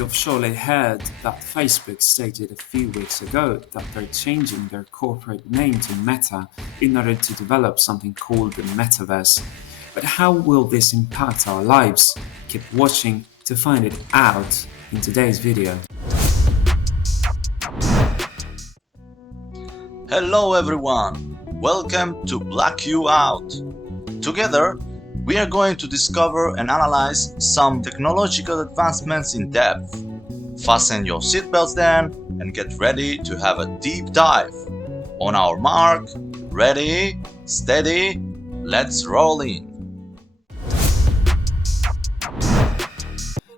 You've surely heard that Facebook stated a few weeks ago that they're changing their corporate name to Meta in order to develop something called the Metaverse. But how will this impact our lives? Keep watching to find it out in today's video. Hello everyone, welcome to BlakUouT. Together, we are going to discover and analyze some technological advancements in depth. Fasten your seatbelts then and get ready to have a deep dive. On our mark, ready, steady, let's roll in.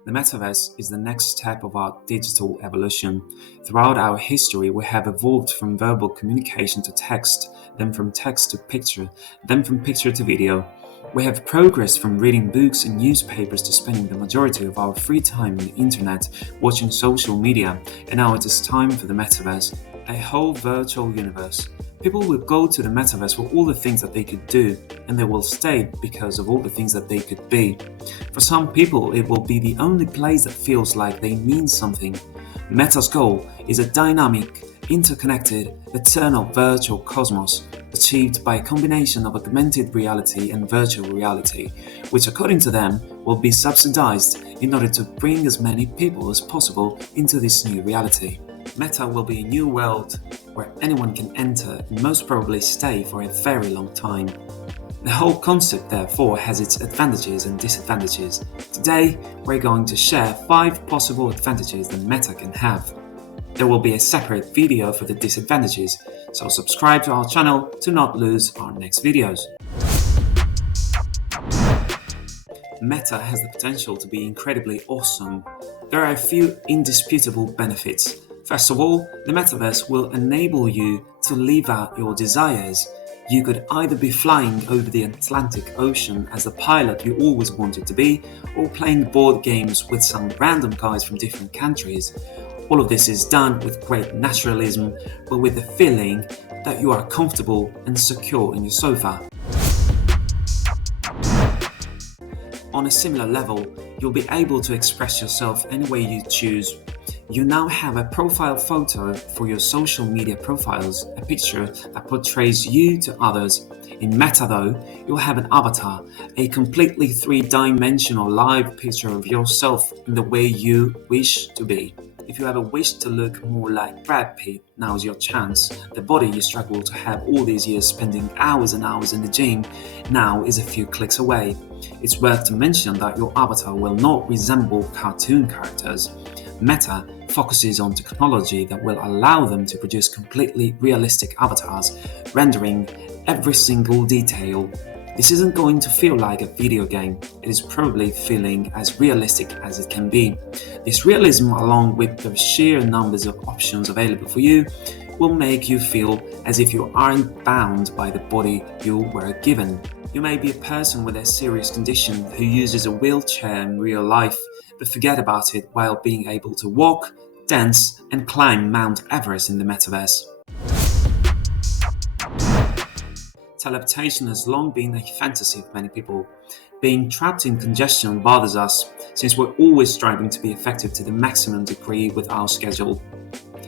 The Metaverse is the next step of our digital evolution. Throughout our history, we have evolved from verbal communication to text, then from text to picture, then from picture to video. We have progressed from reading books and newspapers to spending the majority of our free time on the internet, watching social media, and now it is time for the Metaverse, a whole virtual universe. People will go to the Metaverse for all the things that they could do, and they will stay because of all the things that they could be. For some people, it will be the only place that feels like they mean something. Meta's goal is a dynamic, interconnected, eternal virtual cosmos achieved by a combination of augmented reality and virtual reality, which according to them will be subsidized in order to bring as many people as possible into this new reality. Meta will be a new world where anyone can enter and most probably stay for a very long time. The whole concept therefore has its advantages and disadvantages. Today we're going to share 5 possible advantages that Meta can have. There will be a separate video for the disadvantages, so subscribe to our channel to not lose our next videos. Meta has the potential to be incredibly awesome. There are a few indisputable benefits. First of all, the Metaverse will enable you to live out your desires. You could either be flying over the Atlantic Ocean as the pilot you always wanted to be, or playing board games with some random guys from different countries. All of this is done with great naturalism, but with the feeling that you are comfortable and secure in your sofa. On a similar level, you'll be able to express yourself any way you choose. You now have a profile photo for your social media profiles, a picture that portrays you to others. In Meta though, you'll have an avatar, a completely 3-dimensional live picture of yourself in the way you wish to be. If you ever wish to look more like Brad Pitt, now's your chance. The body you struggled to have all these years spending hours and hours in the gym now is a few clicks away. It's worth to mention that your avatar will not resemble cartoon characters. Meta focuses on technology that will allow them to produce completely realistic avatars, rendering every single detail. This isn't going to feel like a video game, it is probably feeling as realistic as it can be. This realism, along with the sheer numbers of options available for you, will make you feel as if you aren't bound by the body you were given. You may be a person with a serious condition who uses a wheelchair in real life, but forget about it while being able to walk, dance, and climb Mount Everest in the Metaverse. Teleportation has long been a fantasy of many people. Being trapped in congestion bothers us, since we're always striving to be effective to the maximum degree with our schedule.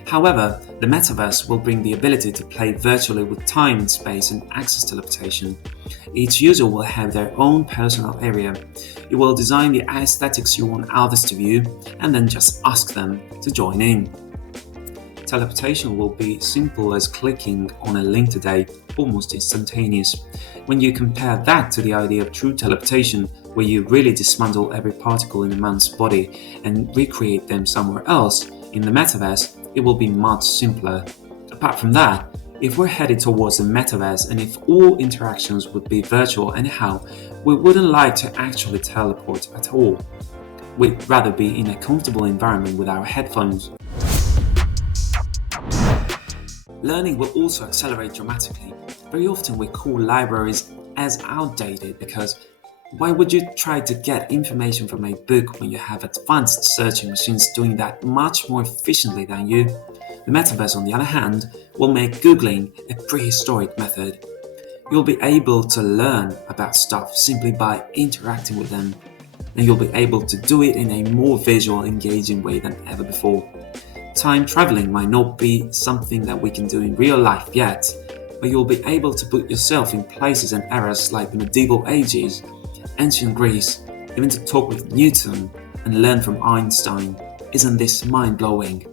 However, the Metaverse will bring the ability to play virtually with time and space and access teleportation. Each user will have their own personal area. You will design the aesthetics you want others to view, and then just ask them to join in. Teleportation will be simple as clicking on a link today, almost instantaneous. When you compare that to the idea of true teleportation, where you really dismantle every particle in a man's body and recreate them somewhere else, in the Metaverse, it will be much simpler. Apart from that, if we're headed towards the Metaverse and if all interactions would be virtual anyhow, we wouldn't like to actually teleport at all. We'd rather be in a comfortable environment with our headphones. Learning will also accelerate dramatically. Very often we call libraries as outdated because why would you try to get information from a book when you have advanced searching machines doing that much more efficiently than you? The Metaverse, on the other hand, will make Googling a prehistoric method. You'll be able to learn about stuff simply by interacting with them. and you'll be able to do it in a more visual, engaging way than ever before. Time traveling might not be something that we can do in real life yet, but you'll be able to put yourself in places and eras like the medieval ages, ancient Greece, even to talk with Newton and learn from Einstein. Isn't this mind-blowing?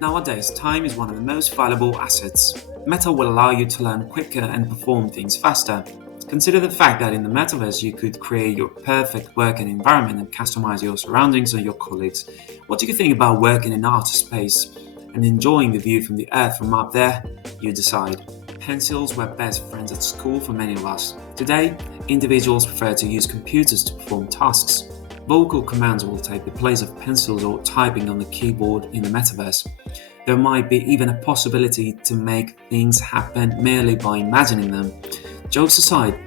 Nowadays, time is one of the most valuable assets. Meta will allow you to learn quicker and perform things faster. Consider the fact that in the Metaverse you could create your perfect working environment and customize your surroundings and your colleagues. What do you think about working in outer space and enjoying the view from the Earth from up there? You decide. Pencils were best friends at school for many of us. Today, individuals prefer to use computers to perform tasks. Vocal commands will take the place of pencils or typing on the keyboard in the Metaverse. There might be even a possibility to make things happen merely by imagining them. Jokes aside,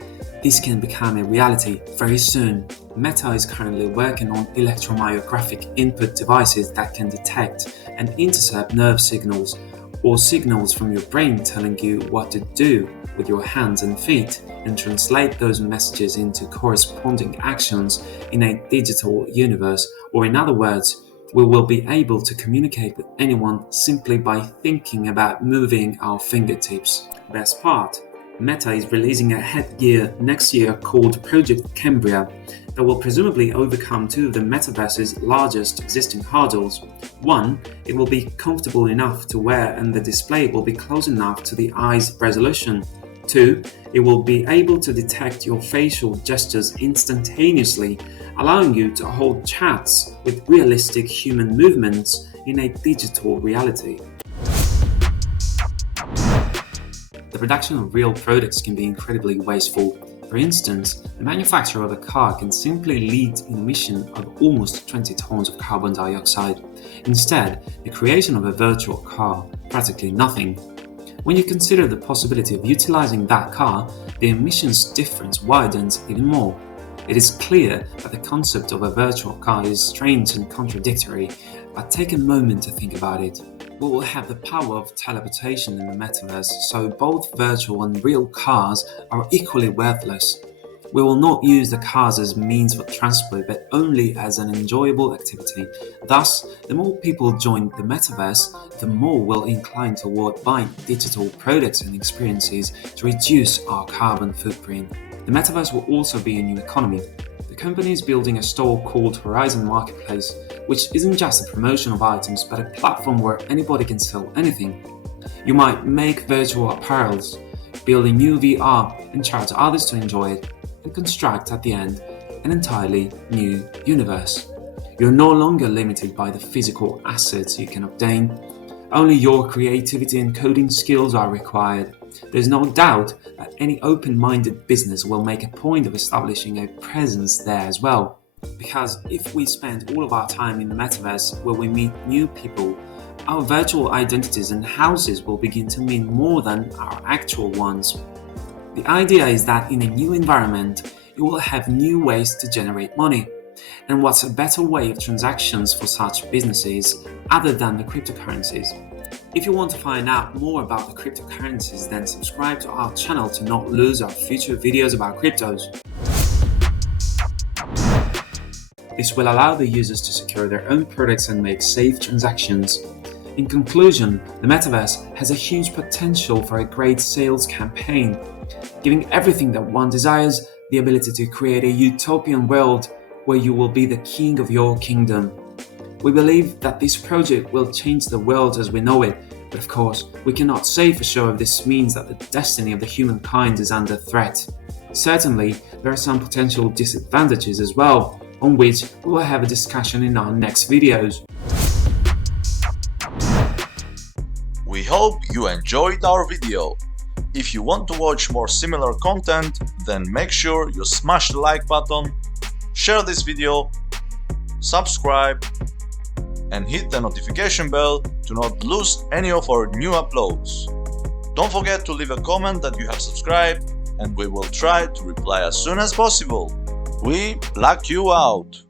this can become a reality very soon. Meta is currently working on electromyographic input devices that can detect and intercept nerve signals or signals from your brain telling you what to do with your hands and feet and translate those messages into corresponding actions in a digital universe, or in other words, we will be able to communicate with anyone simply by thinking about moving our fingertips. Best part, Meta is releasing a headgear next year called Project Cambria that will presumably overcome two of the Metaverse's largest existing hurdles. One, it will be comfortable enough to wear and the display will be close enough to the eye's resolution. Two, it will be able to detect your facial gestures instantaneously, allowing you to hold chats with realistic human movements in a digital reality. The production of real products can be incredibly wasteful. For instance, the manufacture of a car can simply lead to an emission of almost 20 tons of carbon dioxide. Instead, the creation of a virtual car, practically nothing. When you consider the possibility of utilizing that car, the emissions difference widens even more. It is clear that the concept of a virtual car is strange and contradictory, but take a moment to think about it. We will have the power of teleportation in the Metaverse, so both virtual and real cars are equally worthless. We will not use the cars as means for transport, but only as an enjoyable activity. Thus, the more people join the Metaverse, the more we'll incline toward buying digital products and experiences to reduce our carbon footprint. The Metaverse will also be a new economy. The company is building a store called Horizon Marketplace, which isn't just a promotion of items, but a platform where anybody can sell anything. You might make virtual apparels, build a new VR and charge others to enjoy it, and construct at the end an entirely new universe. You're no longer limited by the physical assets you can obtain. Only your creativity and coding skills are required. There's no doubt that any open-minded business will make a point of establishing a presence there as well. Because if we spend all of our time in the Metaverse where we meet new people, our virtual identities and houses will begin to mean more than our actual ones. The idea is that in a new environment, you will have new ways to generate money. And what's a better way of transactions for such businesses other than the cryptocurrencies? If you want to find out more about the cryptocurrencies, then subscribe to our channel to not lose our future videos about cryptos. This will allow the users to secure their own products and make safe transactions. In conclusion, the Metaverse has a huge potential for a great sales campaign, giving everything that one desires, the ability to create a utopian world where you will be the king of your kingdom. We believe that this project will change the world as we know it, but of course, we cannot say for sure if this means that the destiny of the humankind is under threat. Certainly, there are some potential disadvantages as well, on which we will have a discussion in our next videos. We hope you enjoyed our video. If you want to watch more similar content, then make sure you smash the like button, share this video, subscribe, and hit the notification bell to not lose any of our new uploads. Don't forget to leave a comment that you have subscribed, and we will try to reply as soon as possible. We BlakUouT.